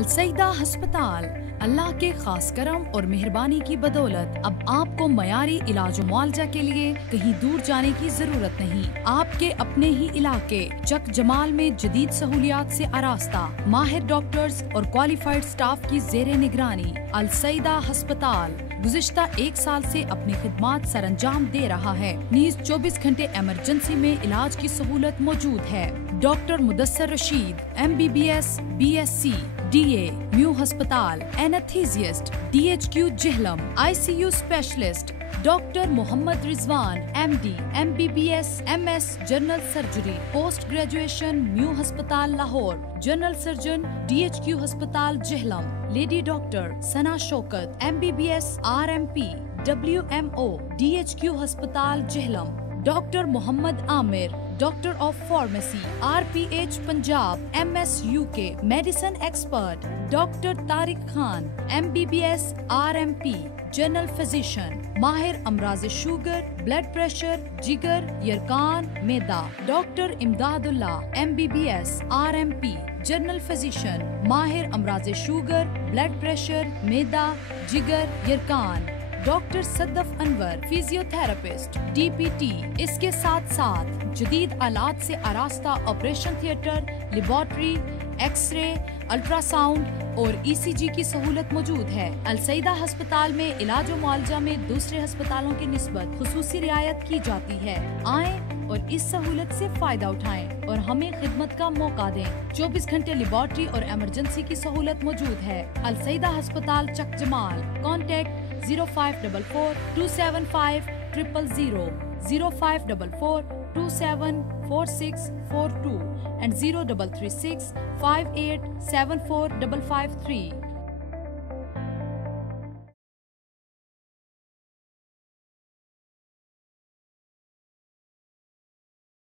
السیدہ ہسپتال اللہ کے خاص کرم اور مہربانی کی بدولت اب آپ کو معیاری علاج و معالجہ کے لیے کہیں دور جانے کی ضرورت نہیں۔ آپ کے اپنے ہی علاقے چک جمال میں جدید سہولیات سے آراستہ ماہر ڈاکٹرز اور کوالیفائڈ سٹاف کی زیر نگرانی السیدہ ہسپتال گزشتہ 1 سال سے اپنی خدمات سر انجام دے رہا ہے۔ نیز 24 گھنٹے ایمرجنسی میں علاج کی سہولت موجود ہے۔ Doctor Mudassar Rashid MBBS BSc DA new ہسپتال anaesthetist DHQ Jhelum ICU specialist doctor Muhammad Rizwan MD MBBS MS general surgery post graduation new ہسپتال لاہور جنرل سرجن DHQ ہسپتال Jhelum lady doctor Sana Shaukat MBBS RMP WMO DHQ ہسپتال Jhelum doctor Muhammad Amir doctor of pharmacy RPH Punjab MS UK medicine expert doctor Tariq Khan MBBS RMP general physician ماہر امراض sugar blood pressure جگر یرقان معدہ doctor امداد اللہ MBBS RMP general physician ماہر امراض sugar blood pressure معدہ جگر یرقان doctor صدف انور physio therapist DPT اس کے ساتھ ساتھ جدید آلات سے آراستہ operation theatre laboratory X ray ultra sound اور ECG کی سہولت موجود ہے۔ السیدہ ہسپتال میں علاج و معالجہ میں دوسرے ہسپتالوں کی نسبت خصوصی رعایت کی جاتی ہے۔ آئیں اور اس سہولت سے فائدہ اٹھائیں اور ہمیں خدمت کا موقع دیں۔ 24 گھنٹے لیبارٹری اور ایمرجنسی کی سہولت موجود ہے۔ السیدہ ہسپتال چک جمال کانٹیکٹ 0544 275 000 0544 274642 and 0336 5874 553